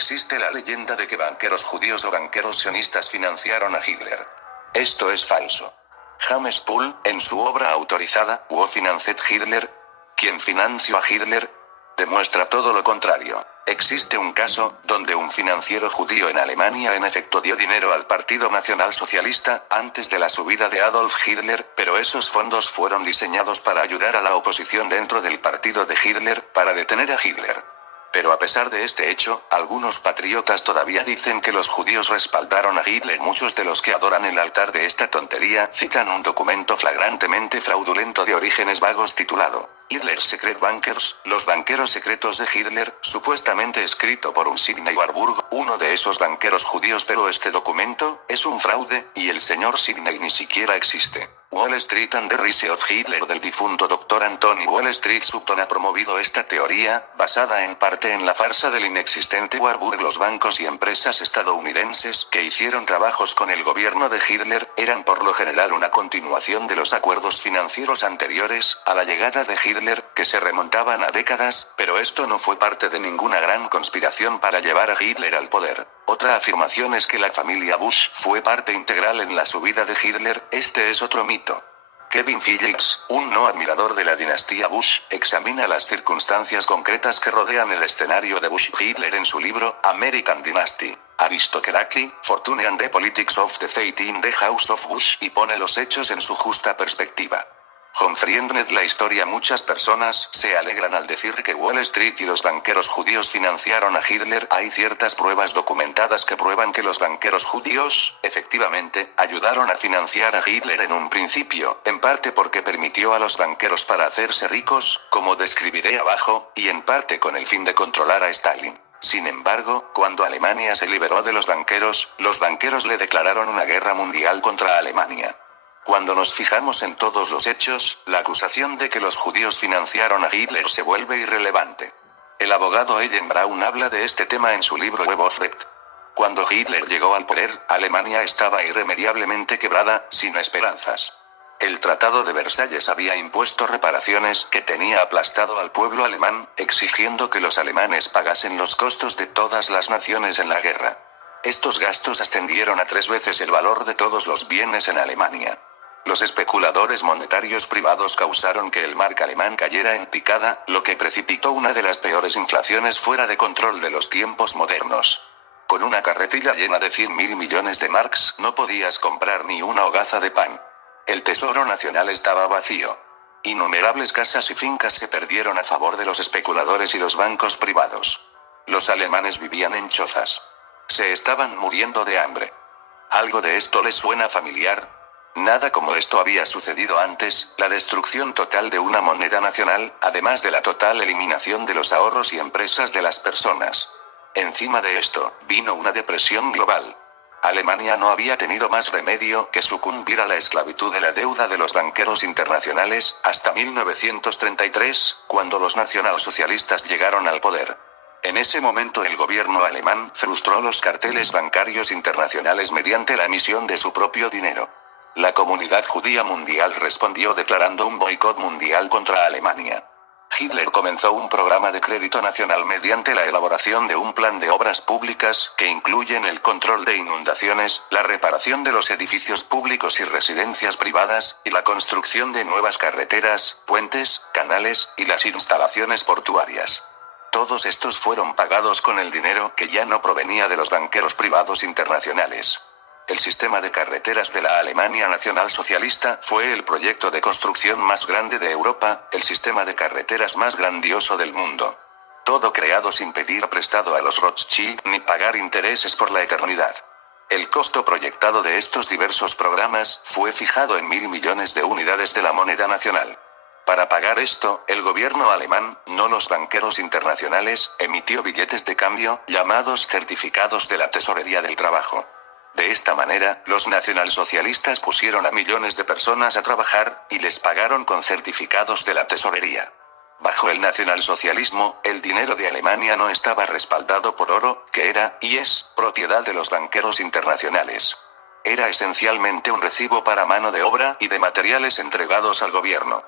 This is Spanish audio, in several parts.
Existe la leyenda de que banqueros judíos o banqueros sionistas financiaron a Hitler. Esto es falso. James Pool, en su obra autorizada, Who Financed Hitler? ¿Quién financió a Hitler? Demuestra todo lo contrario. Existe un caso, donde un financiero judío en Alemania en efecto dio dinero al Partido Nacional Socialista, antes de la subida de Adolf Hitler, pero esos fondos fueron diseñados para ayudar a la oposición dentro del partido de Hitler, para detener a Hitler. Pero a pesar de este hecho, algunos patriotas todavía dicen que los judíos respaldaron a Hitler. Muchos de los que adoran el altar de esta tontería citan un documento flagrantemente fraudulento de orígenes vagos titulado Hitler's Secret Bankers, los banqueros secretos de Hitler, supuestamente escrito por un Sidney Warburg, uno de esos banqueros judíos, pero este documento es un fraude, y el señor Sidney ni siquiera existe. Wall Street and the Rise of Hitler del difunto Dr. Anthony Wall Street Sutton ha promovido esta teoría, basada en parte en la farsa del inexistente Warburg. Los bancos y empresas estadounidenses que hicieron trabajos con el gobierno de Hitler, eran por lo general una continuación de los acuerdos financieros anteriores a la llegada de Hitler, que se remontaban a décadas, pero esto no fue parte de ninguna gran conspiración para llevar a Hitler al poder. Otra afirmación es que la familia Bush fue parte integral en la subida de Hitler. Este es otro mito. Kevin Phillips, un no admirador de la dinastía Bush, examina las circunstancias concretas que rodean el escenario de Bush-Hitler en su libro American Dynasty, Aristocracy, Fortune and the Politics of the Fate in the House of Bush, y pone los hechos en su justa perspectiva. Compreenden la historia. Muchas personas se alegran al decir que Wall Street y los banqueros judíos financiaron a Hitler. Hay ciertas pruebas documentadas que prueban que los banqueros judíos, efectivamente, ayudaron a financiar a Hitler en un principio, en parte porque permitió a los banqueros para hacerse ricos, como describiré abajo, y en parte con el fin de controlar a Stalin. Sin embargo, cuando Alemania se liberó de los banqueros le declararon una guerra mundial contra Alemania. Cuando nos fijamos en todos los hechos, la acusación de que los judíos financiaron a Hitler se vuelve irrelevante. El abogado Ellen Brown habla de este tema en su libro Web of Death. Cuando Hitler llegó al poder, Alemania estaba irremediablemente quebrada, sin esperanzas. El Tratado de Versalles había impuesto reparaciones que tenía aplastado al pueblo alemán, exigiendo que los alemanes pagasen los costos de todas las naciones en la guerra. Estos gastos ascendieron a 3 veces el valor de todos los bienes en Alemania. Los especuladores monetarios privados causaron que el mark alemán cayera en picada, lo que precipitó una de las peores inflaciones fuera de control de los tiempos modernos. Con una carretilla llena de 100.000 millones de marks, no podías comprar ni una hogaza de pan. El tesoro nacional estaba vacío. Innumerables casas y fincas se perdieron a favor de los especuladores y los bancos privados. Los alemanes vivían en chozas. Se estaban muriendo de hambre. ¿Algo de esto les suena familiar? Nada como esto había sucedido antes. La destrucción total de una moneda nacional, además de la total eliminación de los ahorros y empresas de las personas. Encima de esto, vino una depresión global. Alemania no había tenido más remedio que sucumbir a la esclavitud de la deuda de los banqueros internacionales, hasta 1933, cuando los nacionalsocialistas llegaron al poder. En ese momento el gobierno alemán frustró los carteles bancarios internacionales mediante la emisión de su propio dinero. La comunidad judía mundial respondió declarando un boicot mundial contra Alemania. Hitler comenzó un programa de crédito nacional mediante la elaboración de un plan de obras públicas que incluyen el control de inundaciones, la reparación de los edificios públicos y residencias privadas, y la construcción de nuevas carreteras, puentes, canales, y las instalaciones portuarias. Todos estos fueron pagados con el dinero que ya no provenía de los banqueros privados internacionales. El sistema de carreteras de la Alemania nacionalsocialista fue el proyecto de construcción más grande de Europa, el sistema de carreteras más grandioso del mundo. Todo creado sin pedir prestado a los Rothschild ni pagar intereses por la eternidad. El costo proyectado de estos diversos programas fue fijado en 1.000 millones de unidades de la moneda nacional. Para pagar esto, el gobierno alemán, no los banqueros internacionales, emitió billetes de cambio, llamados certificados de la tesorería del trabajo. De esta manera, los nacionalsocialistas pusieron a millones de personas a trabajar, y les pagaron con certificados de la tesorería. Bajo el nacionalsocialismo, el dinero de Alemania no estaba respaldado por oro, que era, y es, propiedad de los banqueros internacionales. Era esencialmente un recibo para mano de obra y de materiales entregados al gobierno.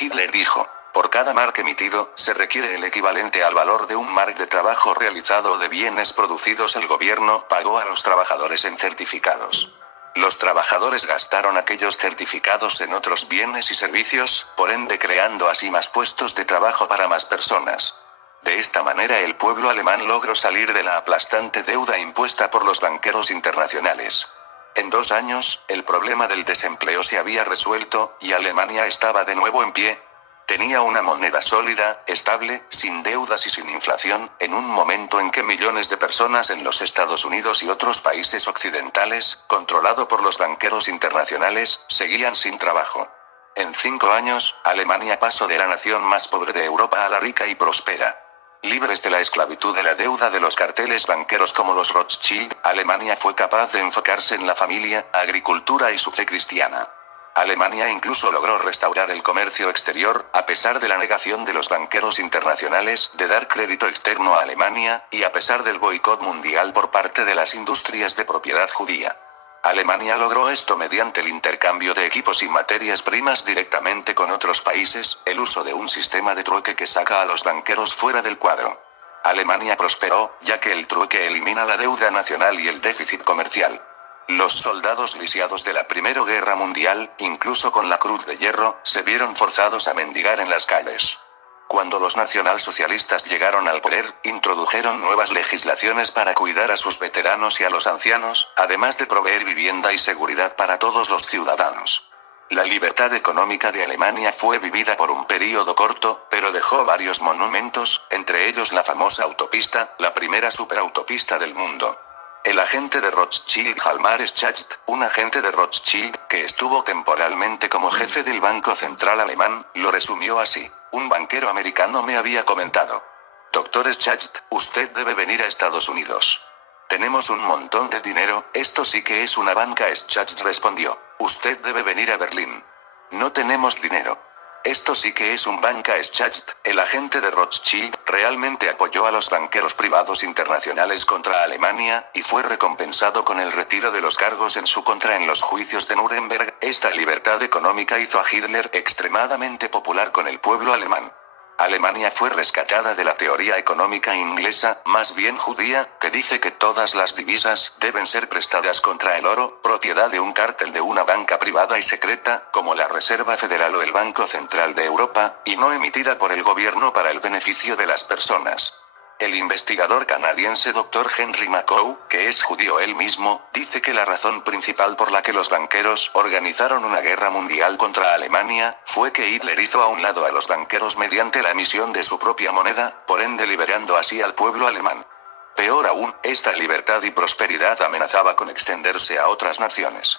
Hitler dijo: Por cada mark emitido, se requiere el equivalente al valor de un mark de trabajo realizado o de bienes producidos. El gobierno pagó a los trabajadores en certificados. Los trabajadores gastaron aquellos certificados en otros bienes y servicios, por ende creando así más puestos de trabajo para más personas. De esta manera el pueblo alemán logró salir de la aplastante deuda impuesta por los banqueros internacionales. En 2 años, el problema del desempleo se había resuelto, y Alemania estaba de nuevo en pie. Tenía una moneda sólida, estable, sin deudas y sin inflación, en un momento en que millones de personas en los Estados Unidos y otros países occidentales, controlado por los banqueros internacionales, seguían sin trabajo. En 5 años, Alemania pasó de la nación más pobre de Europa a la rica y próspera. Libres de la esclavitud de la deuda de los carteles banqueros como los Rothschild, Alemania fue capaz de enfocarse en la familia, agricultura y su fe cristiana. Alemania incluso logró restaurar el comercio exterior, a pesar de la negación de los banqueros internacionales de dar crédito externo a Alemania, y a pesar del boicot mundial por parte de las industrias de propiedad judía. Alemania logró esto mediante el intercambio de equipos y materias primas directamente con otros países, el uso de un sistema de trueque que saca a los banqueros fuera del cuadro. Alemania prosperó, ya que el trueque elimina la deuda nacional y el déficit comercial. Los soldados lisiados de la Primera Guerra Mundial, incluso con la Cruz de Hierro, se vieron forzados a mendigar en las calles. Cuando los nacionalsocialistas llegaron al poder, introdujeron nuevas legislaciones para cuidar a sus veteranos y a los ancianos, además de proveer vivienda y seguridad para todos los ciudadanos. La libertad económica de Alemania fue vivida por un período corto, pero dejó varios monumentos, entre ellos la famosa autopista, la primera superautopista del mundo. El agente de Rothschild Hjalmar Schacht, un agente de Rothschild, que estuvo temporalmente como jefe del Banco Central Alemán, lo resumió así. Un banquero americano me había comentado: Dr. Schacht, usted debe venir a Estados Unidos. Tenemos un montón de dinero, esto sí que es una banca. Schacht respondió: usted debe venir a Berlín. No tenemos dinero. Esto sí que es un banca. Schacht, el agente de Rothschild, realmente apoyó a los banqueros privados internacionales contra Alemania, y fue recompensado con el retiro de los cargos en su contra en los juicios de Nuremberg. Esta libertad económica hizo a Hitler extremadamente popular con el pueblo alemán. Alemania fue rescatada de la teoría económica inglesa, más bien judía, que dice que todas las divisas deben ser prestadas contra el oro, propiedad de un cártel de una banca privada y secreta, como la Reserva Federal o el Banco Central de Europa, y no emitida por el gobierno para el beneficio de las personas. El investigador canadiense Dr. Henry Macow, que es judío él mismo, dice que la razón principal por la que los banqueros organizaron una guerra mundial contra Alemania, fue que Hitler hizo a un lado a los banqueros mediante la emisión de su propia moneda, por ende liberando así al pueblo alemán. Peor aún, esta libertad y prosperidad amenazaba con extenderse a otras naciones.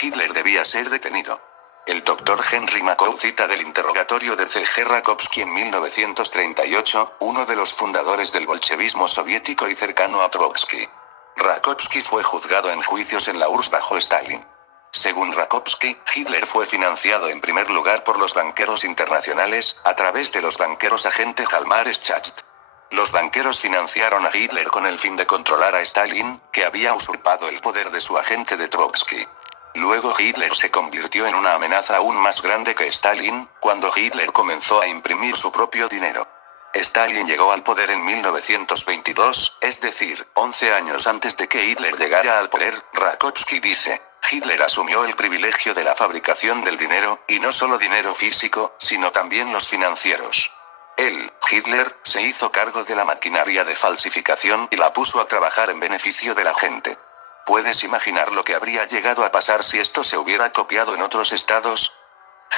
Hitler debía ser detenido. El Dr. Henry Macow cita del interrogatorio de C.G. Rakovsky en 1938, uno de los fundadores del bolchevismo soviético y cercano a Trotsky. Rakovsky fue juzgado en juicios en la URSS bajo Stalin. Según Rakovsky, Hitler fue financiado en primer lugar por los banqueros internacionales, a través de los banqueros agente Hjalmar Schacht. Los banqueros financiaron a Hitler con el fin de controlar a Stalin, que había usurpado el poder de su agente de Trotsky. Luego Hitler se convirtió en una amenaza aún más grande que Stalin, cuando Hitler comenzó a imprimir su propio dinero. Stalin llegó al poder en 1922, es decir, 11 años antes de que Hitler llegara al poder. Rakovsky dice: Hitler asumió el privilegio de la fabricación del dinero, y no solo dinero físico, sino también los financieros. Él, Hitler, se hizo cargo de la maquinaria de falsificación y la puso a trabajar en beneficio de la gente. ¿Puedes imaginar lo que habría llegado a pasar si esto se hubiera copiado en otros estados?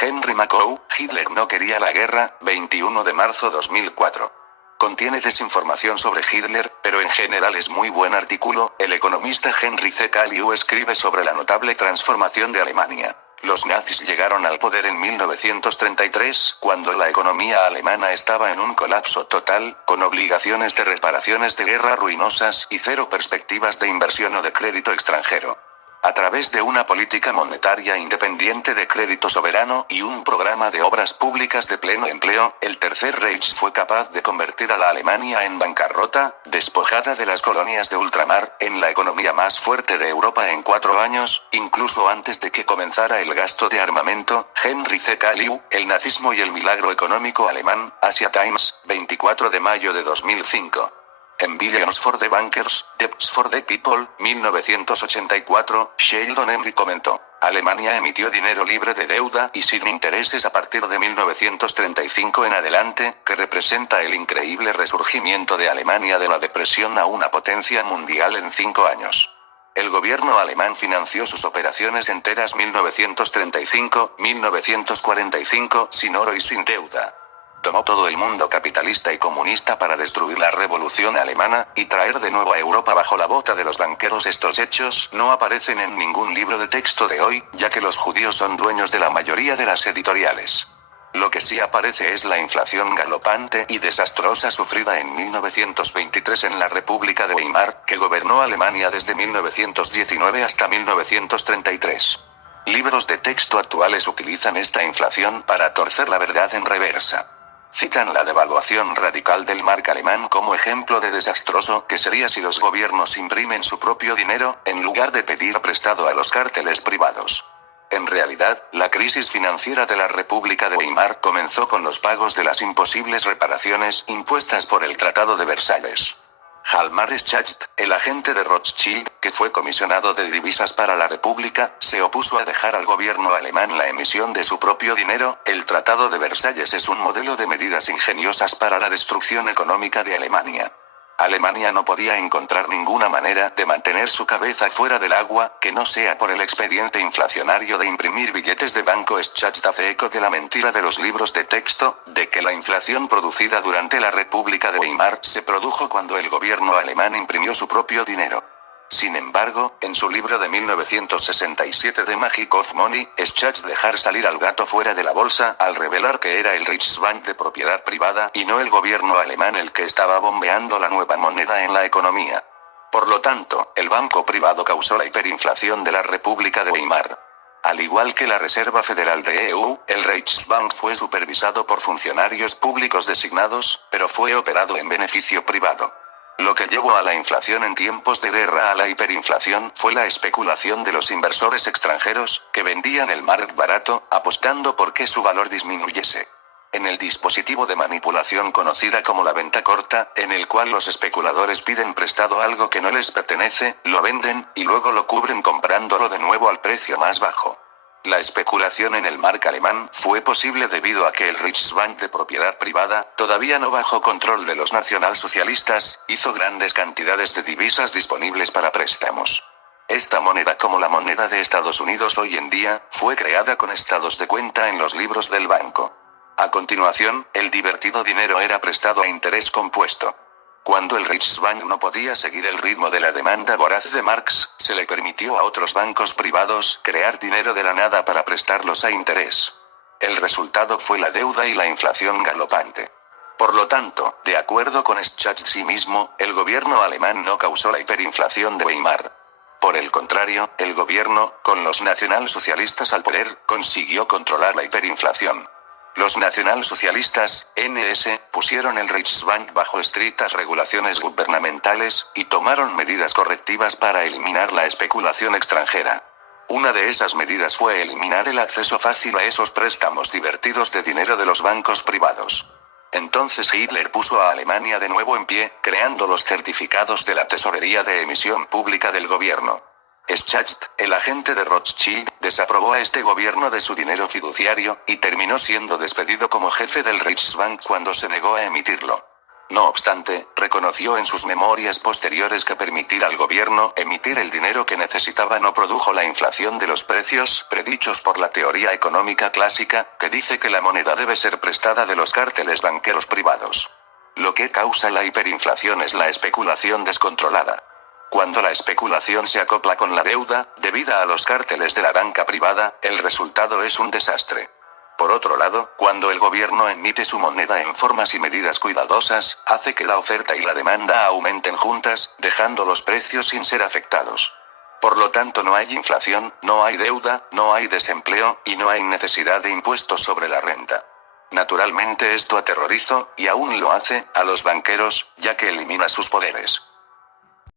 Henry Macow, Hitler no quería la guerra, 21 de marzo 2004. Contiene desinformación sobre Hitler, pero en general es muy buen artículo. El economista Henry C. Callieu escribe sobre la notable transformación de Alemania. Los nazis llegaron al poder en 1933, cuando la economía alemana estaba en un colapso total, con obligaciones de reparaciones de guerra ruinosas y cero perspectivas de inversión o de crédito extranjero. A través de una política monetaria independiente de crédito soberano y un programa de obras públicas de pleno empleo, el Tercer Reich fue capaz de convertir a la Alemania en bancarrota, despojada de las colonias de ultramar, en la economía más fuerte de Europa en 4 años, incluso antes de que comenzara el gasto de armamento. Henry C. Callieu, El nazismo y el milagro económico alemán, Asia Times, 24 de mayo de 2005. En Billions for the Bankers, Debts for the People, 1984, Sheldon Henry comentó: Alemania emitió dinero libre de deuda y sin intereses a partir de 1935 en adelante, que representa el increíble resurgimiento de Alemania de la depresión a una potencia mundial en 5 años. El gobierno alemán financió sus operaciones enteras 1935-1945 sin oro y sin deuda. Tomó todo el mundo capitalista y comunista para destruir la revolución alemana, y traer de nuevo a Europa bajo la bota de los banqueros. Estos hechos no aparecen en ningún libro de texto de hoy, ya que los judíos son dueños de la mayoría de las editoriales. Lo que sí aparece es la inflación galopante y desastrosa sufrida en 1923 en la República de Weimar, que gobernó Alemania desde 1919 hasta 1933. Libros de texto actuales utilizan esta inflación para torcer la verdad en reversa. Citan la devaluación radical del mark alemán como ejemplo de desastroso que sería si los gobiernos imprimen su propio dinero, en lugar de pedir prestado a los cárteles privados. En realidad, la crisis financiera de la República de Weimar comenzó con los pagos de las imposibles reparaciones impuestas por el Tratado de Versalles. Hjalmar Schacht, el agente de Rothschild, que fue comisionado de divisas para la República, se opuso a dejar al gobierno alemán la emisión de su propio dinero. El Tratado de Versalles es un modelo de medidas ingeniosas para la destrucción económica de Alemania. Alemania no podía encontrar ninguna manera de mantener su cabeza fuera del agua, que no sea por el expediente inflacionario de imprimir billetes de banco. Schacht hace eco de la mentira de los libros de texto, de que la inflación producida durante la República de Weimar se produjo cuando el gobierno alemán imprimió su propio dinero. Sin embargo, en su libro de 1967 The Magic of Money, Schacht dejar salir al gato fuera de la bolsa al revelar que era el Reichsbank de propiedad privada y no el gobierno alemán el que estaba bombeando la nueva moneda en la economía. Por lo tanto, el banco privado causó la hiperinflación de la República de Weimar. Al igual que la Reserva Federal de EU, el Reichsbank fue supervisado por funcionarios públicos designados, pero fue operado en beneficio privado. Lo que llevó a la inflación en tiempos de guerra a la hiperinflación fue la especulación de los inversores extranjeros, que vendían el mark barato, apostando por que su valor disminuyese. En el dispositivo de manipulación conocida como la venta corta, en el cual los especuladores piden prestado algo que no les pertenece, lo venden, y luego lo cubren comprándolo de nuevo al precio más bajo. La especulación en el mark alemán fue posible debido a que el Reichsbank de propiedad privada, todavía no bajo control de los nacionalsocialistas, hizo grandes cantidades de divisas disponibles para préstamos. Esta moneda, como la moneda de Estados Unidos hoy en día, fue creada con estados de cuenta en los libros del banco. A continuación, el divertido dinero era prestado a interés compuesto. Cuando el Reichsbank no podía seguir el ritmo de la demanda voraz de Marx, se le permitió a otros bancos privados crear dinero de la nada para prestarlos a interés. El resultado fue la deuda y la inflación galopante. Por lo tanto, de acuerdo con Schacht sí mismo, el gobierno alemán no causó la hiperinflación de Weimar. Por el contrario, el gobierno, con los nacionalsocialistas al poder, consiguió controlar la hiperinflación. Los nacionalsocialistas, NS, pusieron el Reichsbank bajo estrictas regulaciones gubernamentales, y tomaron medidas correctivas para eliminar la especulación extranjera. Una de esas medidas fue eliminar el acceso fácil a esos préstamos divertidos de dinero de los bancos privados. Entonces Hitler puso a Alemania de nuevo en pie, creando los certificados de la tesorería de emisión pública del gobierno. Schacht, el agente de Rothschild, desaprobó a este gobierno de su dinero fiduciario, y terminó siendo despedido como jefe del Reichsbank cuando se negó a emitirlo. No obstante, reconoció en sus memorias posteriores que permitir al gobierno emitir el dinero que necesitaba no produjo la inflación de los precios predichos por la teoría económica clásica, que dice que la moneda debe ser prestada de los cárteles banqueros privados. Lo que causa la hiperinflación es la especulación descontrolada. Cuando la especulación se acopla con la deuda, debida a los cárteles de la banca privada, el resultado es un desastre. Por otro lado, cuando el gobierno emite su moneda en formas y medidas cuidadosas, hace que la oferta y la demanda aumenten juntas, dejando los precios sin ser afectados. Por lo tanto no hay inflación, no hay deuda, no hay desempleo, y no hay necesidad de impuestos sobre la renta. Naturalmente esto aterrorizó, y aún lo hace, a los banqueros, ya que elimina sus poderes.